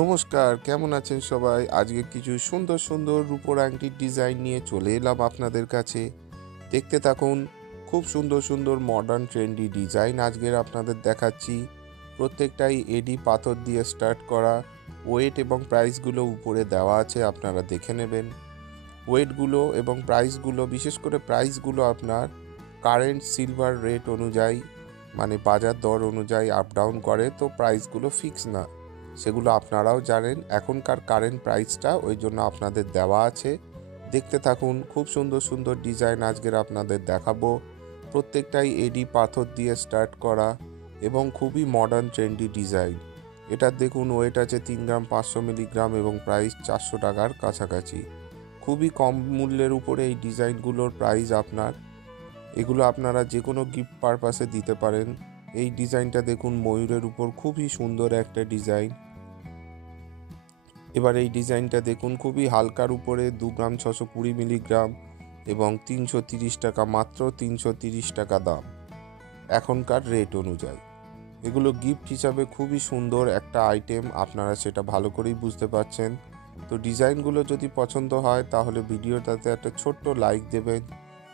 নমস্কার, কেমন আছেন সবাই? আজকে কিছু সুন্দর সুন্দর রূপোর আংটির ডিজাইন নিয়ে চলে এলাম আপনাদের কাছে। দেখতে থাকুন, খুব সুন্দর সুন্দর মডার্ন ট্রেন্ডি ডিজাইন আজকের আপনাদের দেখাচ্ছি। প্রত্যেকটাই এডি পাথর দিয়ে স্টার্ট করা। ওয়েট এবং প্রাইসগুলো উপরে দেওয়া আছে, আপনারা দেখে নেবেন। ওয়েটগুলো এবং প্রাইসগুলো বিশেষ করে প্রাইসগুলো আপনার কারেন্ট সিলভার রেট অনুযায়ী মানে বাজার দর অনুযায়ী আপ ডাউন করে, তো প্রাইসগুলো ফিক্স না। সেগুলো আপনারাও জানেন। এখনকার কারেন্ট প্রাইসটা ওই জন্য আপনাদের দেওয়া আছে। দেখতে থাকুন, খুব সুন্দর সুন্দর ডিজাইন আজকের আপনাদের দেখাবো। প্রত্যেকটাই এডি পাথর দিয়ে স্টার্ট করা এবং খুবই মডার্ন ট্রেন্ডি ডিজাইন এটার দেখুন ওয়েট আছে তিন গ্রাম, পাঁচশো মিলিগ্রাম এবং প্রাইস চারশো টাকার কাছাকাছি। খুবই কম মূল্যের উপরে এই ডিজাইনগুলোর প্রাইস আপনার। এগুলো আপনারা যে কোনো গিফট পারপাসে দিতে পারেন। এই ডিজাইনটা দেখুন, ময়ূরের উপর খুবই সুন্দর একটা ডিজাইন এবার এই ডিজাইনটা দেখুন, খুবই হালকার উপরে দু গ্রাম ছশো কুড়ি মিলিগ্রাম এবং তিনশো তিরিশ টাকা, মাত্র তিনশো তিরিশ টাকা দাম। এখনকার রেট অনুযায়ী। এগুলো গিফট হিসাবে খুবই সুন্দর একটা আইটেম আপনারা সেটা ভালো করেই বুঝতে পারছেন। তো ডিজাইনগুলো যদি পছন্দ হয়, তাহলে ভিডিওটাতে একটা ছোট্ট লাইক দেবেন,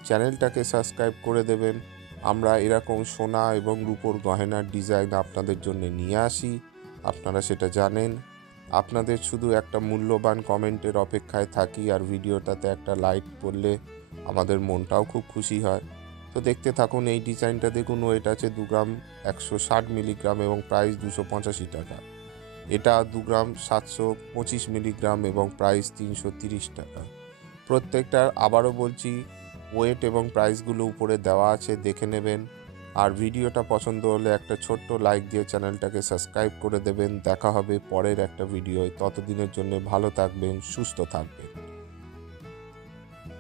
চ্যানেলটাকে সাবস্ক্রাইব করে দেবেন। আমরা এরকম সোনা এবং রূপোর গহেনার ডিজাইন আপনাদের জন্য নিয়ে আসি, আপনারা সেটা জানেন। আপনাদের শুধু একটা মূল্যবান কমেন্টের অপেক্ষায় থাকি আর ভিডিওটাতে একটা লাইক পড়লে আমাদের মনটাও খুব খুশি হয়। তো দেখতে থাকুন এই ডিজাইনটা দেখুন ওয়েট আছে দু গ্রাম একশো ষাট মিলিগ্রাম এবং প্রাইস দুশো পঁচাশি টাকা। এটা দু গ্রাম সাতশো পঁচিশ মিলিগ্রাম এবং প্রাইস তিনশো তিরিশ টাকা। প্রত্যেকটার আবারও বলছি, ওয়েট এবং প্রাইসগুলো উপরে দেওয়া আছে, দেখে নেবেন। আর ভিডিওটা পছন্দ হলে একটা ছোট্ট লাইক দিয়ে চ্যানেলটাকে সাবস্ক্রাইব করে দেবেন। দেখা হবে পরের একটা ভিডিওয় ততদিনের জন্য ভালো থাকবেন, সুস্থ থাকবেন।